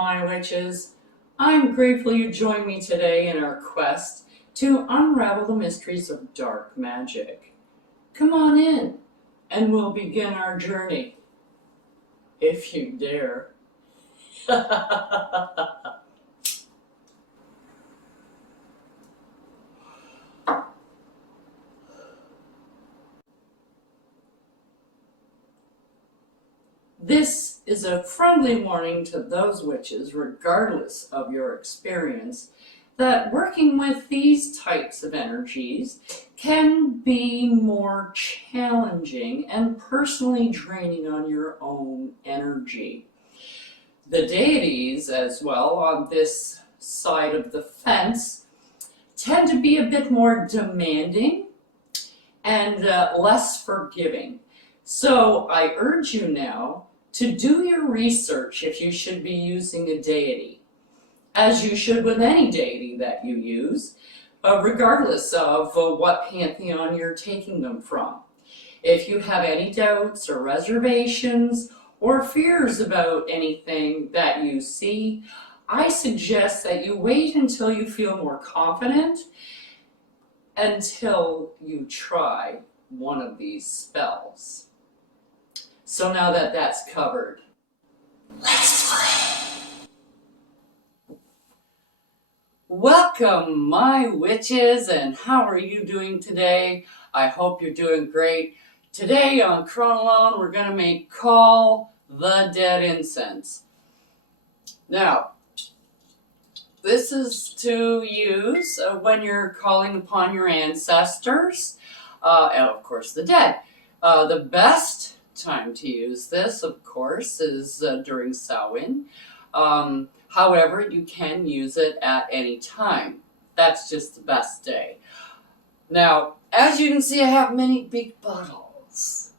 my witches. I'm grateful you joined me today in our quest to unravel the mysteries of dark magic. Come on in, and we'll begin our journey, if you dare. This is a friendly warning to those witches, regardless of your experience, that working with these types of energies can be more challenging and personally draining on your own energy. The deities, as well, on this side of the fence, tend to be a bit more demanding and less forgiving. So I urge you now to do your research if you should be using a deity, as you should with any deity that you use, regardless of what pantheon you're taking them from. If you have any doubts or reservations or fears about anything that you see, I suggest that you wait until you feel more confident until you try one of these spells. So now that that's covered, let's play. Welcome, my witches, and how are you doing today? I hope you're doing great. Today on Chronolone, we're going to make Call the Dead Incense. Now, this is to use when you're calling upon your ancestors, and of course the dead. The best time to use this, of course, is during Samhain. However, you can use it at any time. That's just the best day. Now, as you can see, I have many big bottles.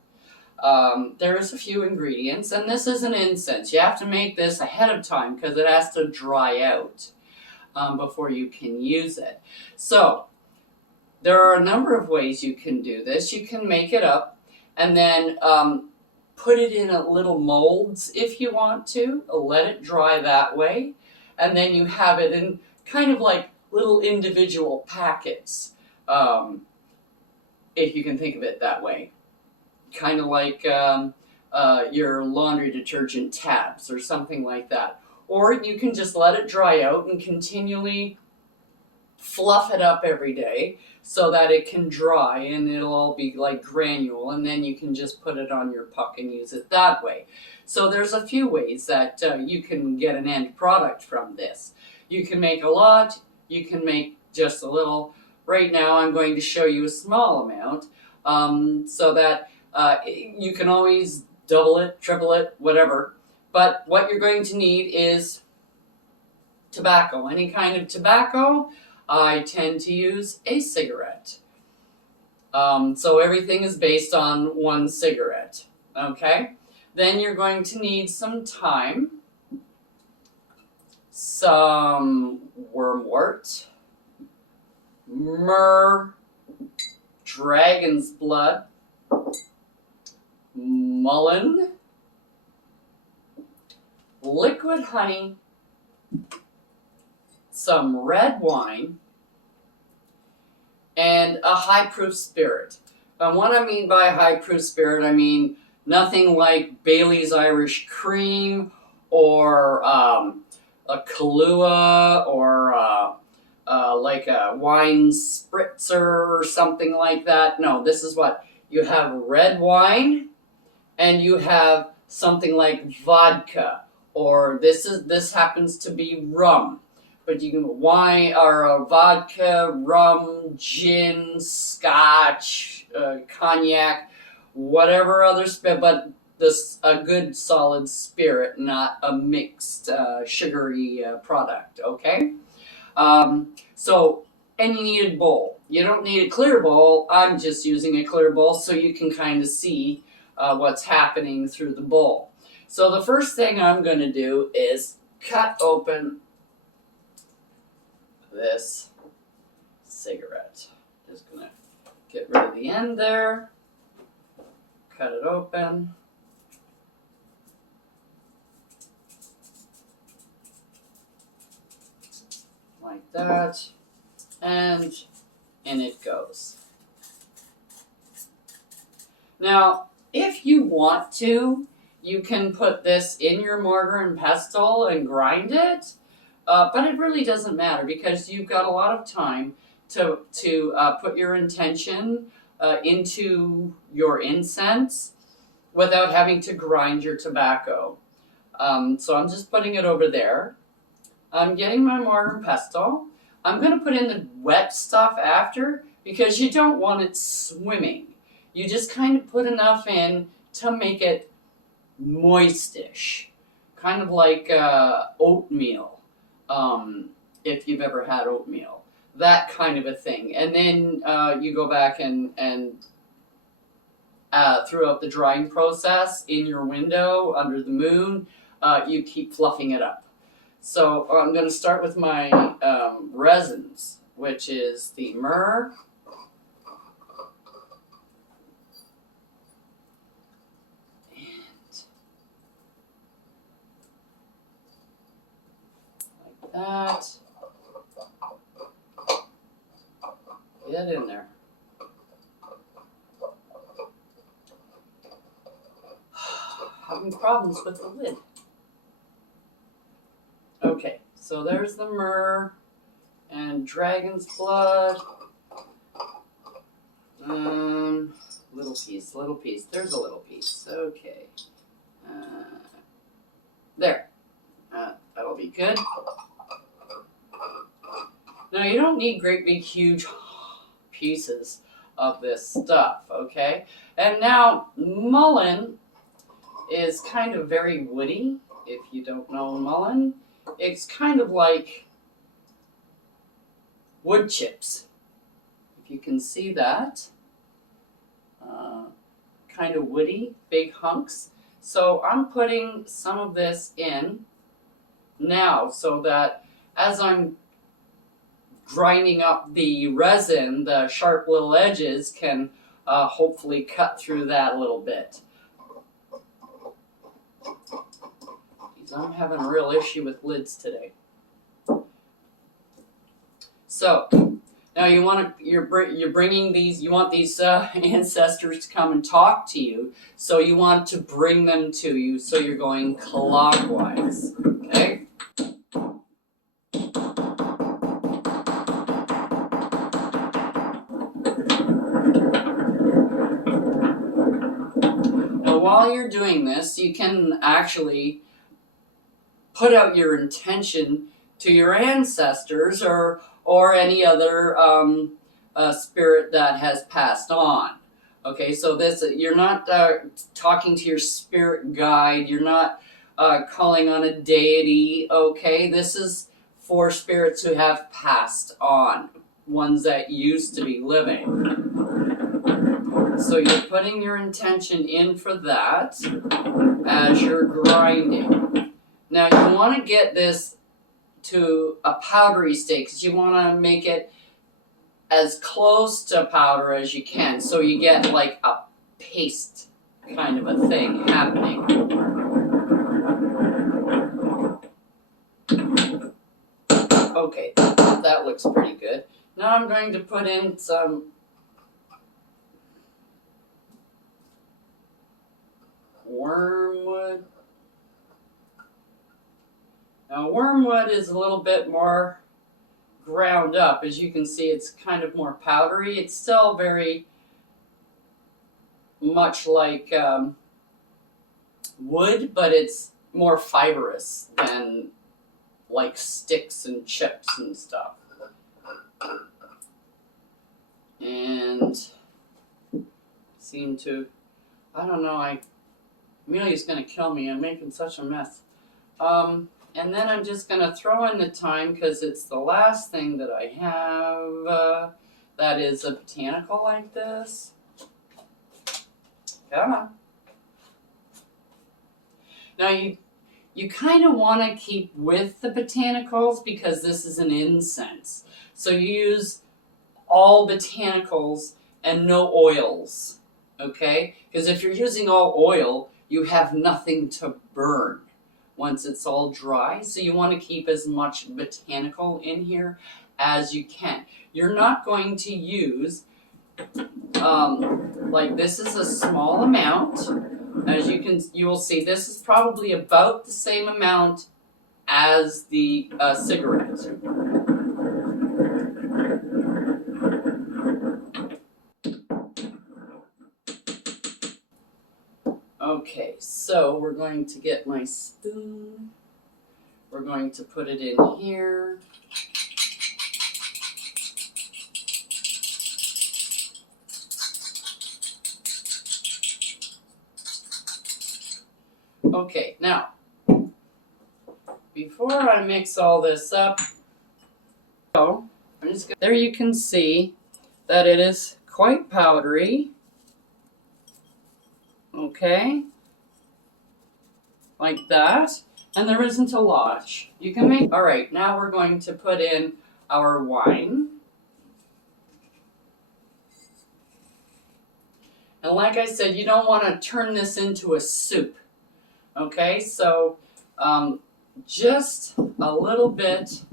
There's a few ingredients, and this is an incense. You have to make this ahead of time because it has to dry out before you can use it. So, there are a number of ways you can do this. You can make it up and then put it in a little molds if you want to. Let it dry that way. And then you have it in kind of like little individual packets, if you can think of it that way. Kind of like your laundry detergent tabs or something like that. Or you can just let it dry out and continually fluff it up every day so that it can dry and it'll all be like granule, and then you can just put it on your puck and use it that way. So there's a few ways that you can get an end product from this. You can make a lot, you can make just a little. Right now I'm going to show you a small amount so that you can always double it, triple it, whatever. But what you're going to need is tobacco, any kind of tobacco. I tend to use a cigarette. So everything is based on one cigarette, okay? Then you're going to need some thyme, some wormwort, myrrh, dragon's blood, mullein, liquid honey, some red wine, and a high-proof spirit. And what I mean by high-proof spirit, I mean nothing like Bailey's Irish Cream or a Kahlua or like a wine spritzer or something like that. No, this is what you have: red wine, and you have something like vodka, or this happens to be rum. But you can wine or vodka, rum, gin, scotch, cognac, whatever other spirit, but a good solid spirit, not a mixed sugary product, okay? So, and you need a bowl. You don't need a clear bowl. I'm just using a clear bowl so you can kind of see what's happening through the bowl. So the first thing I'm going to do is cut open this cigarette. Just gonna get rid of the end there, cut it open. like that, and in it goes. Now, if you want to, you can put this in your mortar and pestle and grind it, but it really doesn't matter because you've got a lot of time to put your intention into your incense without having to grind your tobacco. So I'm just putting it over there. I'm getting my mortar and pestle. I'm going to put in the wet stuff after because you don't want it swimming. You just kind of put enough in to make it moistish, kind of like oatmeal, if you've ever had oatmeal, that kind of a thing. And then you go back and throughout the drying process in your window under the moon, you keep fluffing it up. So I'm going to start with my resins, which is the myrrh, that. Get in there. Having problems with the lid. Okay, so there's the myrrh and dragon's blood. Little piece. There's a little piece. Okay. There. That'll be good. Now you don't need great big huge pieces of this stuff, okay? And now mullein is kind of very woody. If you don't know mullein, it's kind of like wood chips. If you can see that. Kind of woody, big hunks. So I'm putting some of this in now so that as I'm grinding up the resin, the sharp little edges can hopefully cut through that a little bit. I'm having a real issue with lids today. So now you're bringing these. You want these ancestors to come and talk to you. So you want to bring them to you. So you're going clockwise. Okay. Now while you're doing this, you can actually put out your intention to your ancestors or any other spirit that has passed on. Okay, so this you're not talking to your spirit guide. You're not calling on a deity. Okay, this is for spirits who have passed on, ones that used to be living. So you're putting your intention in for that as you're grinding. Now you want to get this to a powdery state because you want to make it as close to powder as you can, so you get like a paste kind of a thing happening. Okay, that looks pretty good. Now I'm going to put in some wormwood. Now wormwood is a little bit more ground up. As you can see, it's kind of more powdery. It's still very much like wood, but it's more fibrous than like sticks and chips and stuff. And seem to, I don't know, Amelia's gonna kill me. I'm making such a mess. And then I'm just going to throw in the thyme because it's the last thing that I have that is a botanical like this. Come on. Now you kind of want to keep with the botanicals because this is an incense. So you use all botanicals and no oils, okay? Because if you're using all oil, you have nothing to burn once it's all dry. So you want to keep as much botanical in here as you can. You're not going to use, like this is a small amount. As you will see, this is probably about the same amount as the cigarette. Okay, so we're going to get my spoon. We're going to put it in here. Okay, now, before I mix all this up, there you can see that it is quite powdery. Okay, like that, and there isn't a lot. You can make. All right, now we're going to put in our wine. And like I said, you don't want to turn this into a soup. Okay, so just a little bit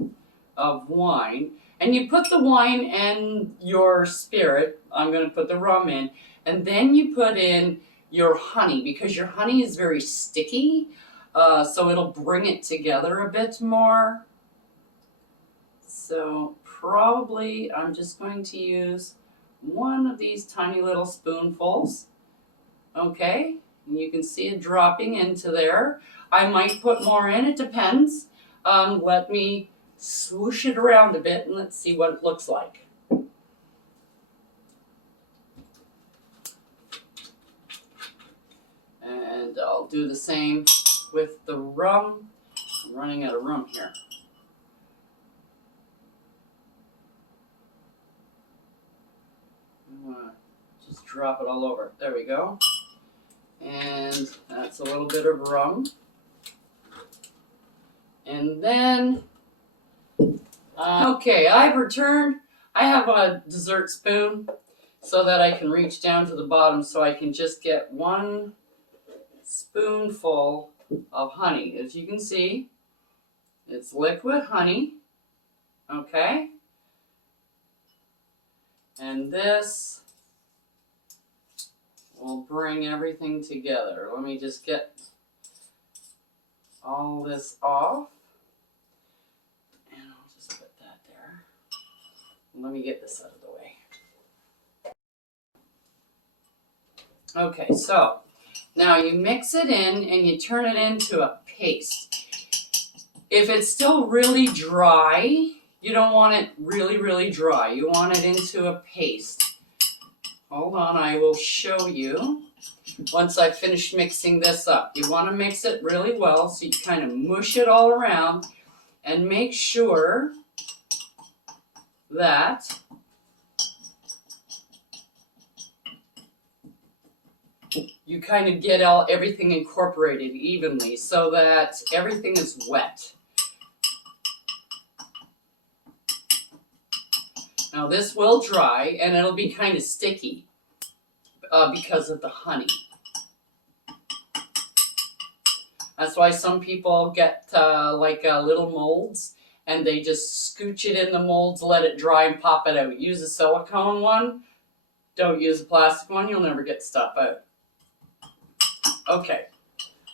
of wine, and you put the wine and your spirit. I'm going to put the rum in, and then you put in your honey, because your honey is very sticky, so it'll bring it together a bit more. So probably I'm just going to use one of these tiny little spoonfuls. Okay, and you can see it dropping into there. I might put more in, it depends. Let me swoosh it around a bit and let's see what it looks like. And I'll do the same with the rum. I'm running out of rum here. Just drop it all over. There we go. And that's a little bit of rum. And then, okay, I've returned. I have a dessert spoon so that I can reach down to the bottom, so I can just get one spoonful of honey. As you can see, it's liquid honey. Okay. And this will bring everything together. Let me just get all this off. And I'll just put that there. Let me get this out of the way. Okay, so now you mix it in and you turn it into a paste. If it's still really dry, you don't want it really, really dry. You want it into a paste. Hold on, I will show you once I finish mixing this up. You want to mix it really well, so you kind of mush it all around and make sure that you kind of get everything incorporated evenly so that everything is wet. Now this will dry and it'll be kind of sticky because of the honey. That's why some people get little molds and they just scooch it in the molds, let it dry and pop it out. Use a silicone one. Don't use a plastic one. You'll never get stuff out. Okay,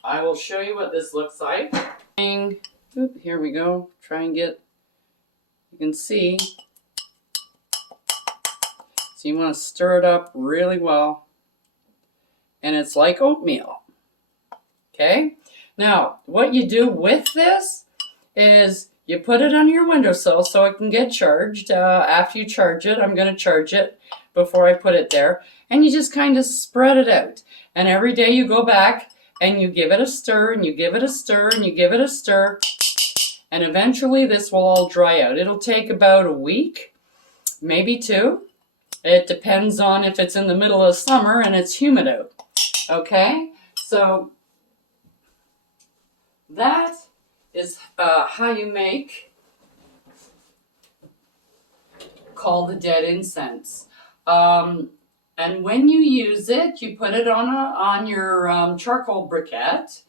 I will show you what this looks like. Oop, here we go. Try and get, you can see. So you want to stir it up really well. And it's like oatmeal. Okay? Now, what you do with this is you put it on your windowsill so it can get charged. After you charge it, I'm going to charge it before I put it there. And you just kind of spread it out. And every day you go back and you give it a stir and you give it a stir and you give it a stir. And eventually this will all dry out. It'll take about a week, maybe 2. It depends on if it's in the middle of summer and it's humid out. Okay? So that is how you make Call the Dead incense. And when you use it, you put it on your charcoal briquette.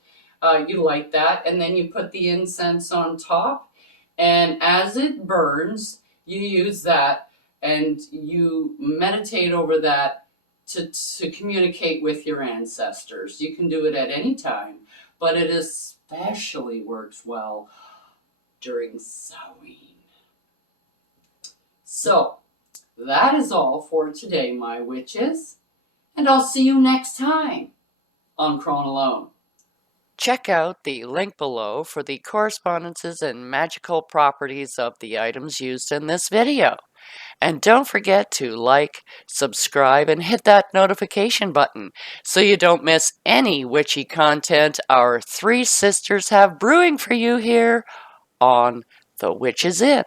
You light that, and then you put the incense on top, and as it burns, you use that and you meditate over that to communicate with your ancestors. You can do it at any time, but it especially works well during Samhain. So, that is all for today, my witches, and I'll see you next time on Crone Alone. Check out the link below for the correspondences and magical properties of the items used in this video. And don't forget to like, subscribe, and hit that notification button so you don't miss any witchy content our three sisters have brewing for you here on The Witch's Inn.